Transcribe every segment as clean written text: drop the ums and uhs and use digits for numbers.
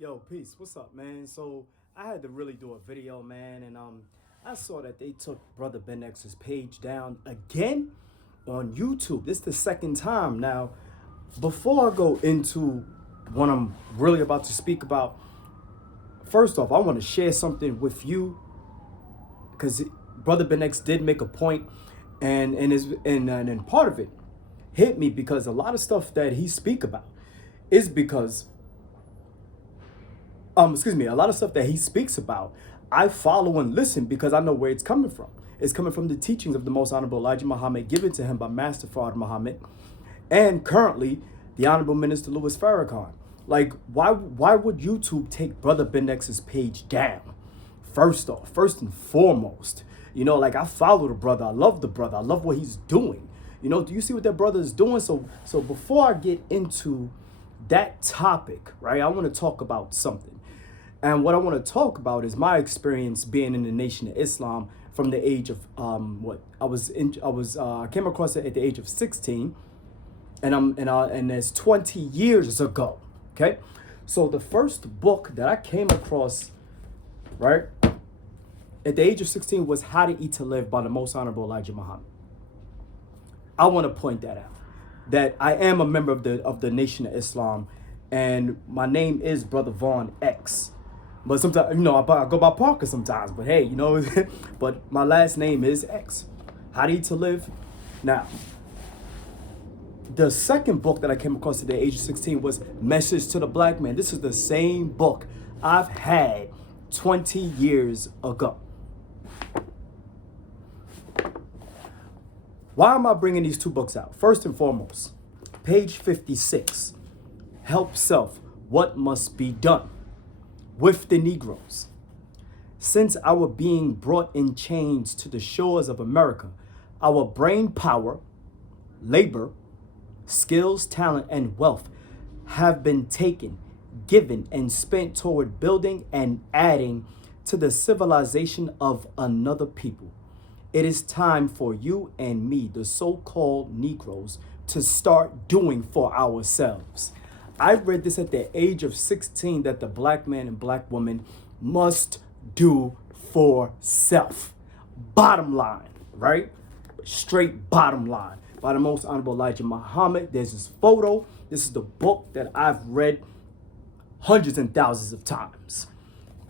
Yo, peace. What's up, man? So I had to really do a video, man, and I saw that they took Brother Ben X's page down again on YouTube. This is the second time. Now, before I go into what I'm really about to speak about, first off, I want to share something with you because Brother Ben X did make a point, and part of it hit me because a lot of stuff that he speak about is because a lot of stuff that he speaks about, I follow and listen because I know where it's coming from. It's coming from the teachings of the Most Honorable Elijah Muhammad given to him by Master Fard Muhammad, and currently the Honorable Minister Louis Farrakhan. Like, why would YouTube take Brother Ben X's page down? First off, first and foremost, like I follow the brother. I love the brother. I love what he's doing. Do you see what that brother is doing? So before I get into that topic, right, I want to talk about something. And what I want to talk about is my experience being in the Nation of Islam from the age of I came across it at the age of 16, and it's 20 years ago. Okay, so the first book that I came across, right, at the age of 16 was How to Eat to Live by the Most Honorable Elijah Muhammad. I want to point that out, that I am a member of the Nation of Islam, and my name is Brother Vaughn X. But sometimes, I go by Parker sometimes. But hey, but my last name is X. How to Eat to Live. Now, the second book that I came across at the age of 16 was Message to the Black Man. This is the same book I've had 20 years ago. Why am I bringing these two books out? First and foremost, page 56, Help Self, What Must Be Done with the Negroes. Since our being brought in chains to the shores of America, our brain power, labor, skills, talent, and wealth have been taken, given, and spent toward building and adding to the civilization of another people. It is time for you and me, the so-called Negroes, to start doing for ourselves. I read this at the age of 16 that the black man and black woman must do for self. Bottom line, right? Straight bottom line. By the Most Honorable Elijah Muhammad. There's this photo. This is the book that I've read hundreds and thousands of times.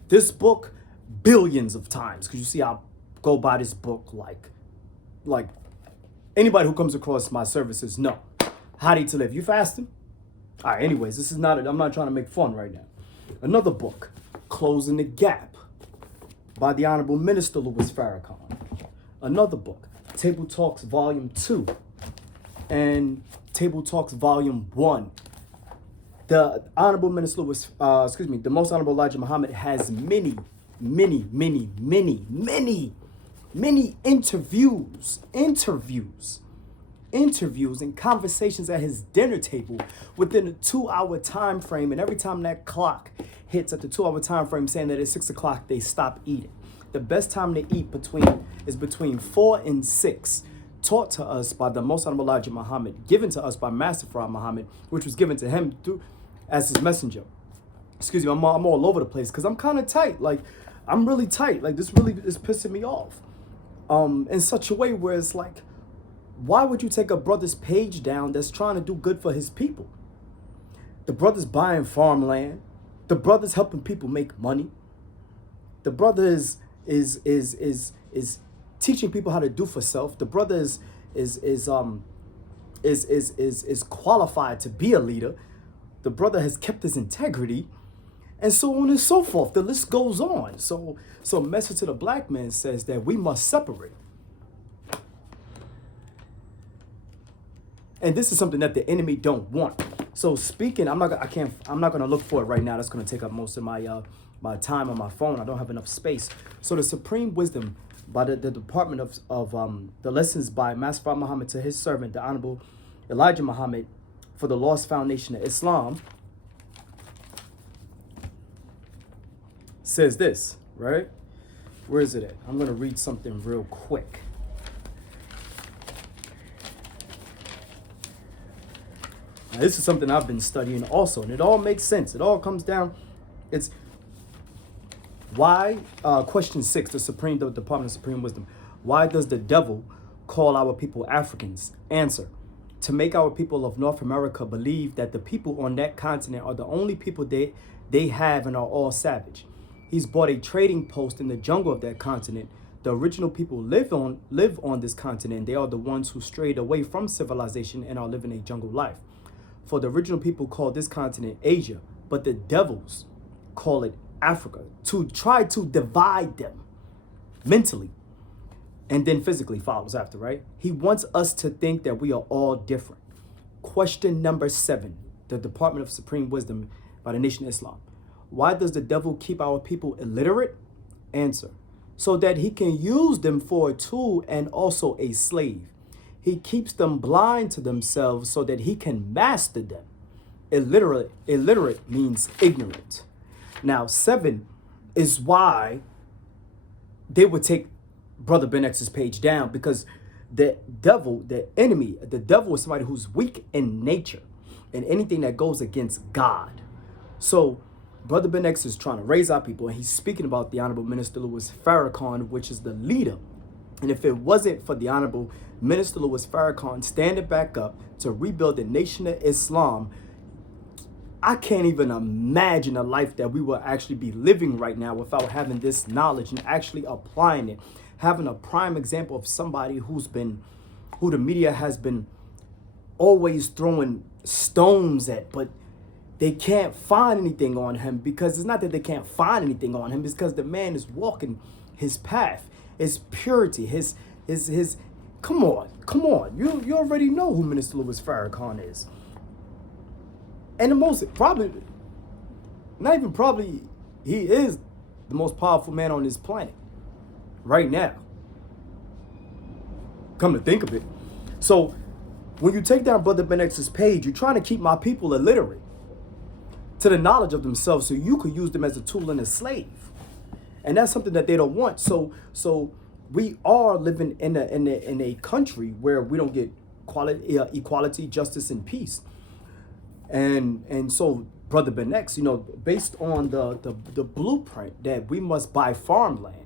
This book, billions of times. Because you see, I go by this book like anybody who comes across my services know. How to Eat to Live. You fasting? All right, anyways, I'm not trying to make fun right now. Another book, Closing the Gap, by the Honorable Minister Louis Farrakhan. Another book, Table Talks Volume 2 and Table Talks Volume 1. The Honorable Minister the Most Honorable Elijah Muhammad has many interviews and conversations at his dinner table within a 2-hour time frame, and every time that clock hits at the 2-hour time frame, saying that at 6 o'clock they stop eating. The best time to eat is between 4 and 6, taught to us by the Most Honorable Elijah Muhammad, given to us by Master Fard Muhammad, which was given to him as his messenger. Excuse me, I'm all over the place because I'm kind of tight. Like, I'm really tight. Like, this really is pissing me off. In such a way where it's like, why would you take a brother's page down that's trying to do good for his people? The brother's buying farmland. The brother's helping people make money. The brother is teaching people how to do for self. The brother is qualified to be a leader. The brother has kept his integrity, and so on and so forth. The list goes on. So Message to the Black Man says that we must separate. And this is something that the enemy don't want. So speaking, I'm not gonna look for it right now. That's gonna take up most of my my time on my phone. I don't have enough space. So the Supreme Wisdom by the Department of the Lessons by Master Fard Muhammad to his servant, the Honorable Elijah Muhammad, for the Lost Foundation of Islam, says this, right? Where is it at? I'm gonna read something real quick. Now, this is something I've been studying also, and it all makes sense. It all comes down It's why, question 6, the Department of Supreme Wisdom. Why does the devil call our people Africans? Answer: to make our people of North America believe that the people on that continent are the only people they have and are all savage. He's bought a trading post in the jungle of that continent. The original people live on this continent. They are the ones who strayed away from civilization and are living a jungle life. For the original people call this continent Asia, but the devils call it Africa, to try to divide them mentally, and then physically follows after, right? He wants us to think that we are all different. Question number 7, the Department of Supreme Wisdom by the Nation of Islam. Why does the devil keep our people illiterate? Answer: so that he can use them for a tool and also a slave. He keeps them blind to themselves so that he can master them. Illiterate means ignorant. Now, 7 is why they would take Brother Ben X's page down, because the devil, the enemy, the devil is somebody who's weak in nature and anything that goes against God. So Brother Ben X is trying to raise our people, and he's speaking about the Honorable Minister Louis Farrakhan, which is the leader. And if it wasn't for the Honorable Minister Louis Farrakhan standing back up to rebuild the Nation of Islam, I can't even imagine a life that we will actually be living right now without having this knowledge and actually applying it. Having a prime example of somebody who the media has been always throwing stones at, but they can't find anything on him, because it's not that they can't find anything on him, it's because the man is walking his path, his purity, his come on. You already know who Minister Louis Farrakhan is. And the most, probably, not even probably, he is the most powerful man on this planet right now. Come to think of it. So when you take down Brother Ben X's page, you're trying to keep my people illiterate to the knowledge of themselves so you could use them as a tool and a slave. And that's something that they don't want. So we are living in a country where we don't get equality, justice, and peace. And so Brother Ben X, based on the blueprint that we must buy farmland,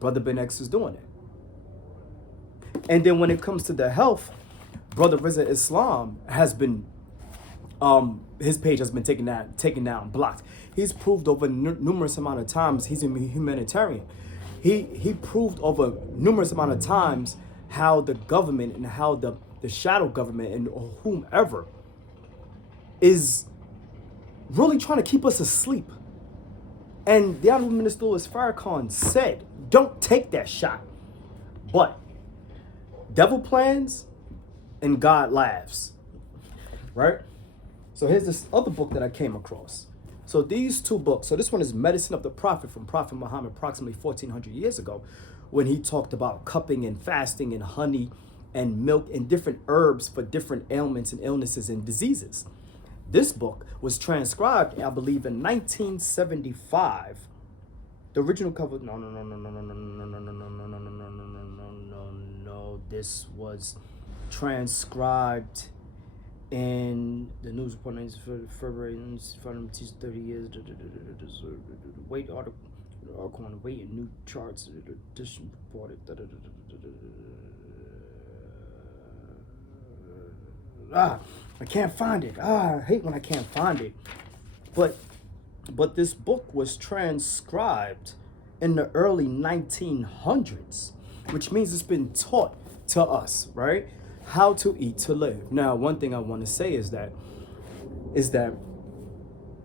Brother Ben X is doing it. And then when it comes to the health, Brother Rizza Islam has been, his page has been taken down, blocked. He's proved over numerous amount of times he's a humanitarian. He proved over numerous amount of times how the government and how the shadow government and whomever is really trying to keep us asleep. And the Honorable Minister Louis Farrakhan said, don't take that shot. But devil plans and God laughs, right? So here's this other book that I came across. So these two books, so this one is Medicine of the Prophet from Prophet Muhammad approximately 1400 years ago, when he talked about cupping and fasting and honey and milk and different herbs for different ailments and illnesses and diseases. This book was transcribed, I believe, in 1975. The original cover, no. This was transcribed in the news report for February, from 30 years. Wait, article on weight and new charts. Edition reported. I can't find it. I hate when I can't find it. But this book was transcribed in the early 1900s, which means it's been taught to us, right? How to eat to live. Now, one thing I want to say is that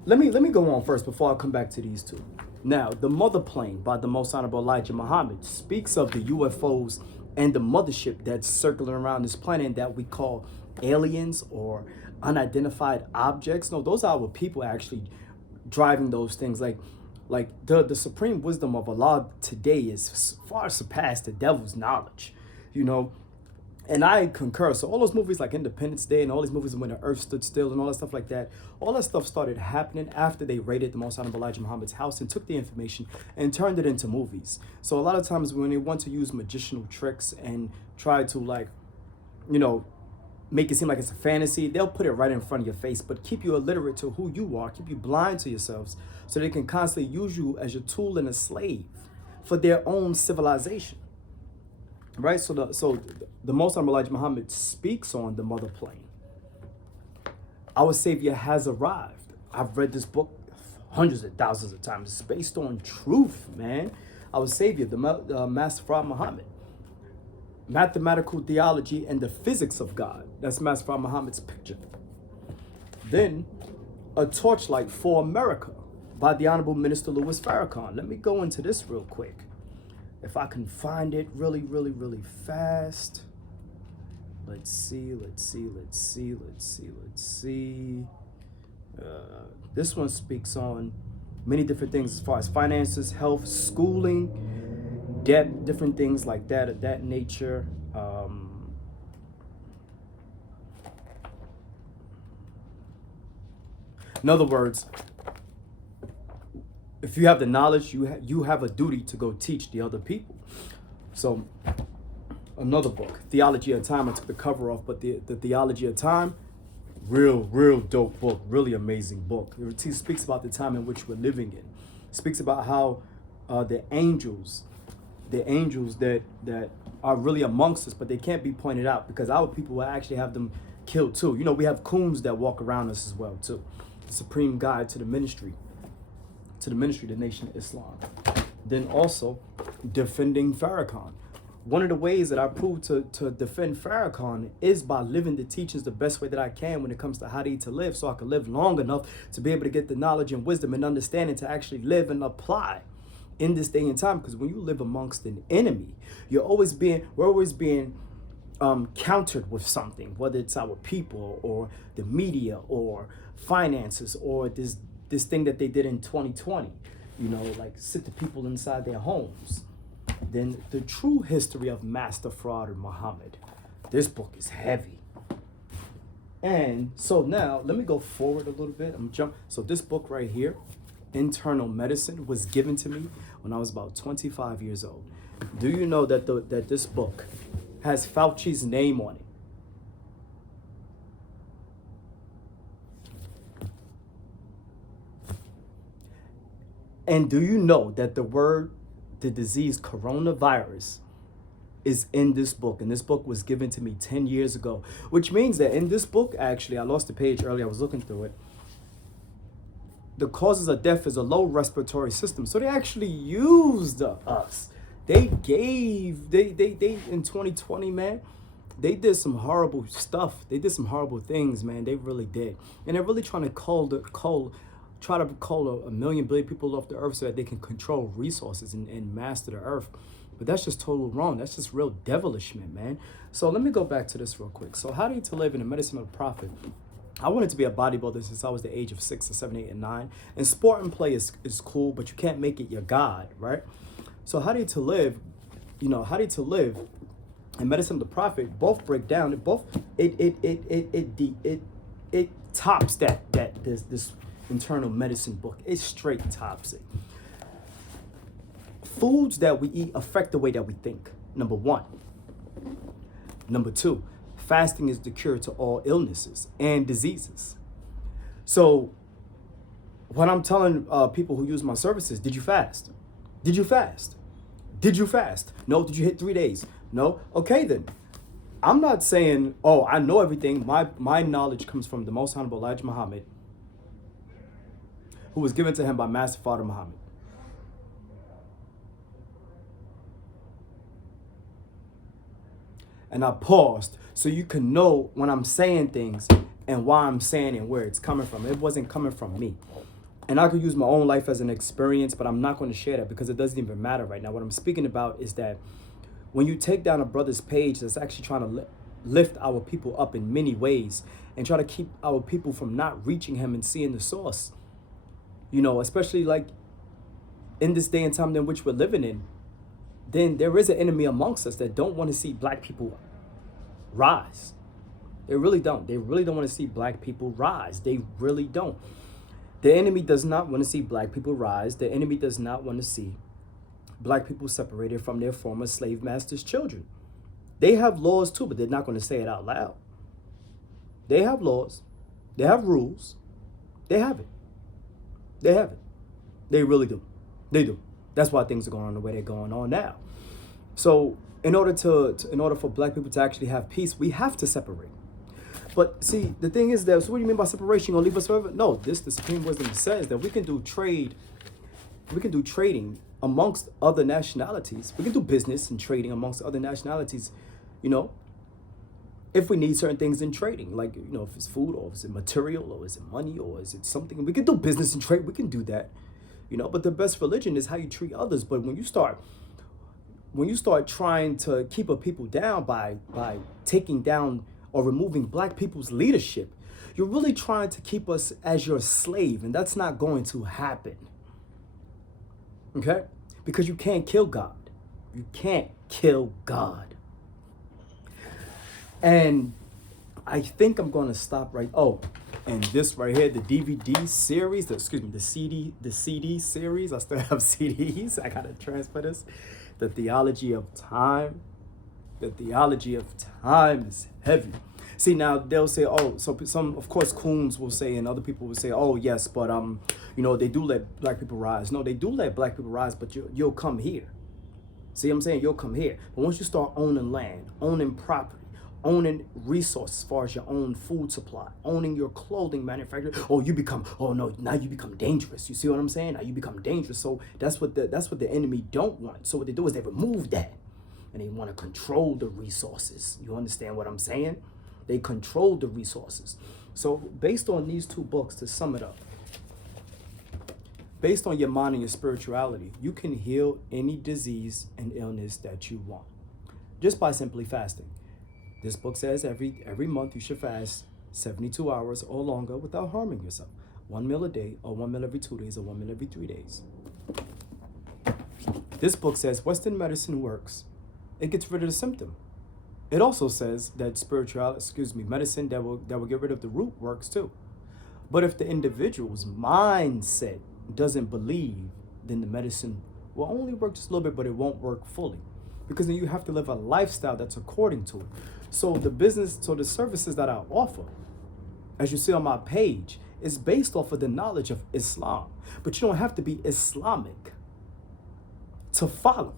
let me go on first before I come back to these two. Now, the Mother Plane by the Most Honorable Elijah Muhammad speaks of the UFOs and the mothership that's circling around this planet that we call aliens or unidentified objects. No, those are our people actually driving those things. Like the supreme wisdom of Allah today is far surpassed the devil's knowledge, And I concur. So all those movies like Independence Day and all these movies when the earth stood still and all that stuff like that, all that stuff started happening after they raided the Most Honorable Elijah Muhammad's house and took the information and turned it into movies. So a lot of times when they want to use magicianal tricks and try to make it seem like it's a fantasy. They'll put it right in front of your face, but keep you illiterate to who you are, keep you blind to yourselves, so they can constantly use you as your tool and a slave for their own civilization. Right? So the Most Honorable Elijah Muhammad speaks on the mother plane. Our Savior has arrived. I've read this book hundreds of thousands of times. It's based on truth, man. Our Savior, the Master Farrakhan Muhammad. Mathematical theology and the physics of God. That's Master Farrakhan Muhammad's picture. Then, A Torchlight for America by the Honorable Minister Louis Farrakhan. Let me go into this real quick. If I can find it really, really, really fast. Let's see. This one speaks on many different things as far as finances, health, schooling, debt, different things like that, of that nature. In other words, if you have the knowledge, you have a duty to go teach the other people. So another book, Theology of Time. I took the cover off, but the Theology of Time, real dope book, really amazing book. It speaks about the time in which we're living in. It speaks about how the angels that are really amongst us, but they can't be pointed out because our people will actually have them killed too. You know, we have coons that walk around us as well too. The supreme guide to the ministry, the Nation of Islam. Then also defending Farrakhan. One of the ways that I prove to defend Farrakhan is by living the teachings the best way that I can when it comes to how to live, so I can live long enough to be able to get the knowledge and wisdom and understanding to actually live and apply in this day and time. Because when you live amongst an enemy, we're always being countered with something, whether it's our people or the media or finances or this thing that they did in 2020, you know, like sit the people inside their homes. Then the true history of Master Farrakhan Muhammad. This book is heavy. And so now let me go forward a little bit. So this book right here, Internal Medicine, was given to me when I was about 25 years old. Do you know that that this book has Fauci's name on it? And do you know that the disease coronavirus is in this book? And this book was given to me 10 years ago, which means that in this book, actually, I lost the page earlier. I was looking through it. The causes of death is a low respiratory system. So they actually used us. They in 2020, man, they did some horrible stuff. They did some horrible things, man. They really did. And they're really trying to try to cull a million billion people off the earth so that they can control resources and master the earth. But that's just total wrong. That's just real devilishment, man. So let me go back to this real quick. So how do you to live in the medicine of the prophet? I wanted to be a bodybuilder since I was the age of 6 or 7, 8, and 9. And sport and play is cool, but you can't make it your God, right? So how do you to live, in medicine of the prophet, both break down, it tops this internal medicine book. It straight tops it. Foods that we eat affect the way that we think, number one. Number two, fasting is the cure to all illnesses and diseases. So when I'm telling people who use my services, did you fast? Did you fast? Did you fast? No. Did you hit 3 days? No. Okay, then. I'm not saying, oh, I know everything. My knowledge comes from the Most Honorable Elijah Muhammad, who was given to him by Master Farrakhan Muhammad. And I paused so you can know when I'm saying things and why I'm saying it and where it's coming from. It wasn't coming from me. And I could use my own life as an experience, but I'm not going to share that because it doesn't even matter right now. What I'm speaking about is that when you take down a brother's page that's actually trying to lift our people up in many ways and try to keep our people from not reaching him and seeing the source, you know, especially like in this day and time in which we're living in, then there is an enemy amongst us that don't want to see black people rise. They really don't. They really don't want to see black people rise. They really don't. The enemy does not want to see black people rise. The enemy does not want to see black people separated from their former slave masters' children. They have laws too, but they're not going to say it out loud. They have laws. They have rules. They have it. They have it. They really do. They do. That's why things are going on the way they're going on now. So in order in order for black people to actually have peace, we have to separate. But see, the thing is that, so what do you mean by separation? You gonna leave us forever? No, the supreme wisdom says that we can do trading amongst other nationalities. We can do business and trading amongst other nationalities, you know, if we need certain things in trading, like, you know, if it's food or is it material or is it money or is it something, we can do business and trade, we can do that, you know, but the best religion is how you treat others. But when you start trying to keep a people down by taking down or removing black people's leadership, you're really trying to keep us as your slave, and that's not going to happen. Okay? Because you can't kill God. You can't kill God. And I think I'm going to stop right. Oh, and this right here, the DVD series, the CD series. I still have CDs. I got to transfer this. The Theology of Time. The Theology of Time is heavy. See, now they'll say, oh, so some, of course, coons will say, and other people will say, oh, yes, but, you know, they do let black people rise. No, they do let black people rise, but you'll come here. See what I'm saying? You'll come here. But once you start owning land, owning property, owning resources as far as your own food supply, owning your clothing manufacturer, now you become dangerous. You see what I'm saying? Now you become dangerous. So that's what the enemy don't want. So what they do is they remove that, and they want to control the resources. You understand what I'm saying? They control the resources. So based on these two books, to sum it up, based on your mind and your spirituality, you can heal any disease and illness that you want just by simply fasting. This book says every month you should fast 72 hours or longer without harming yourself. 1 meal a day, or 1 meal every 2 days, or 1 meal every 3 days. This book says Western medicine works. It gets rid of the symptom. It also says that medicine that will get rid of the root works too. But if the individual's mindset doesn't believe, then the medicine will only work just a little bit, but it won't work fully. Because then you have to live a lifestyle that's according to it. So the services that I offer, as you see on my page, is based off of the knowledge of Islam. But you don't have to be Islamic to follow.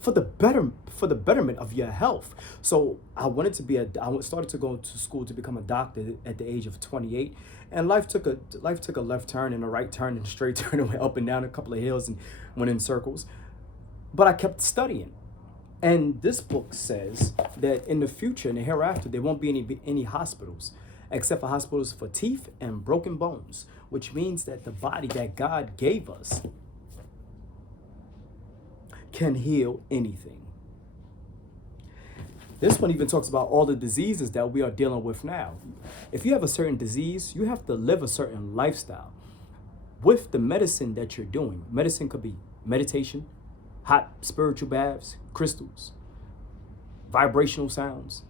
For the betterment of your health. So I started to go to school to become a doctor at the age of 28, and life took a left turn and a right turn and a straight turn and went up and down a couple of hills and went in circles. But I kept studying. And this book says that in the future, in the hereafter, there won't be any hospitals, except for hospitals for teeth and broken bones, which means that the body that God gave us can heal anything. This one even talks about all the diseases that we are dealing with now. If you have a certain disease, you have to live a certain lifestyle with the medicine that you're doing. Medicine could be meditation, hot spiritual baths, crystals, vibrational sounds,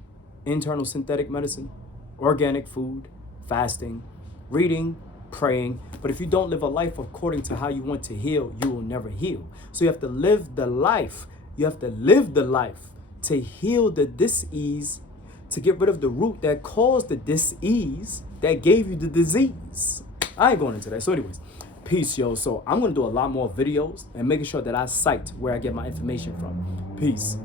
internal synthetic medicine, organic food, fasting, reading, praying. But if you don't live a life according to how you want to heal, you will never heal. So you have to live the life. You have to live the life to heal the dis-ease, to get rid of the root that caused the dis-ease that gave you the disease. I ain't going into that. So anyways, peace, yo. So I'm going to do a lot more videos and making sure that I cite where I get my information from. Peace.